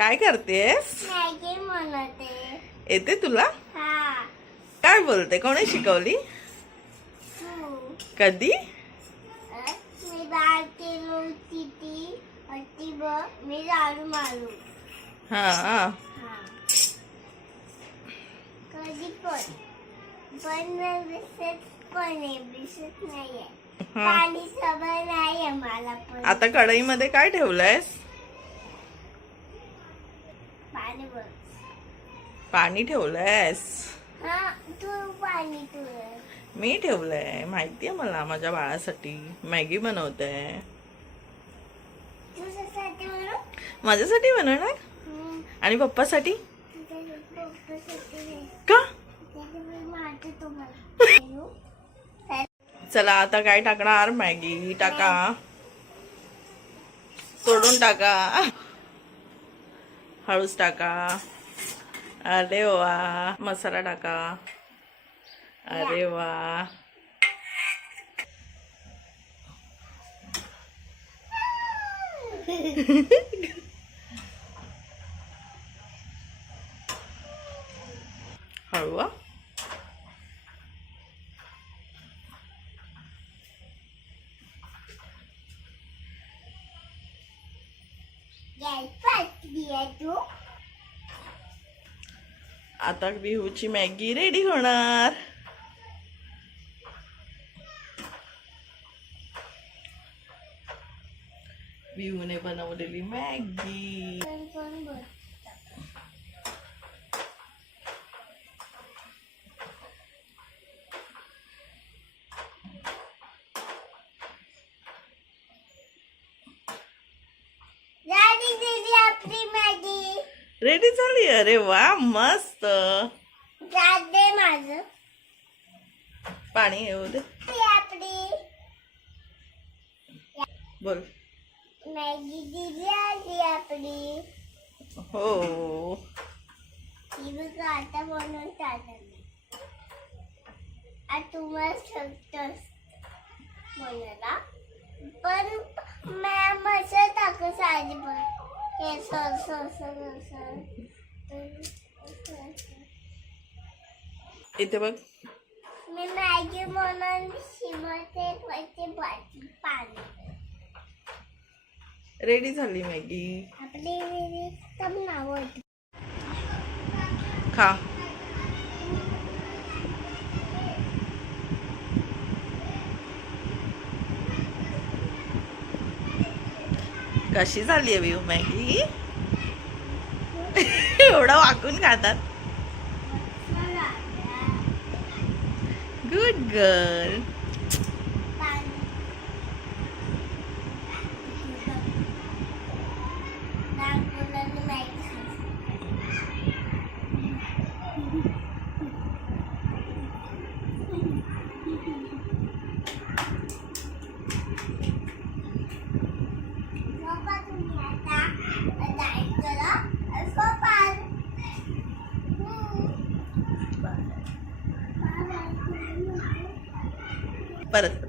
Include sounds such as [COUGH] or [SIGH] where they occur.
काय करतेस? येते तुला? हा. काय बोलते? कोणी शिकवली? कधी? हा. कधी पण. पण हा. पण. आता कढईमध्ये काय ठेवलंयस? पाणी ठेवलंयस? हा मी ठेवलंय. माहितीये मला माझ्या बाळासाठी. मॅगी बनवते. म्हणून माझ्यासाठी बनवणार? आणि पप्पासाठी. का? चला आता काय टाकणार? मॅगी टाका. सोडून टाका. हळूच टाका अरे वा मसाला टाका अरे वा हळू हा. आता बिहूची मॅगी रेडी होणार. बिहूने बनवलेली मॅगी पण पण बघ झाली दिली आपली मॅगी रेडी झाली? अरे वा मस्त. माझं. पाणी येऊ दे. बोल. मॅगी दिली आली आपली. हो. आता बनवून टाकली आता तुम्हाला शकतोस बनवायला. पण मॅम असं टाकस आधी पण इथे बघ. मी मॅगी म्हणून वरती भाजी पाणी. रेडी झाली मॅगी. आपली कम नाव खा. कशी झाली आहे बिहू मॅगी? [LAUGHS] एवढं वाकून खातात. गुड गर्ल परत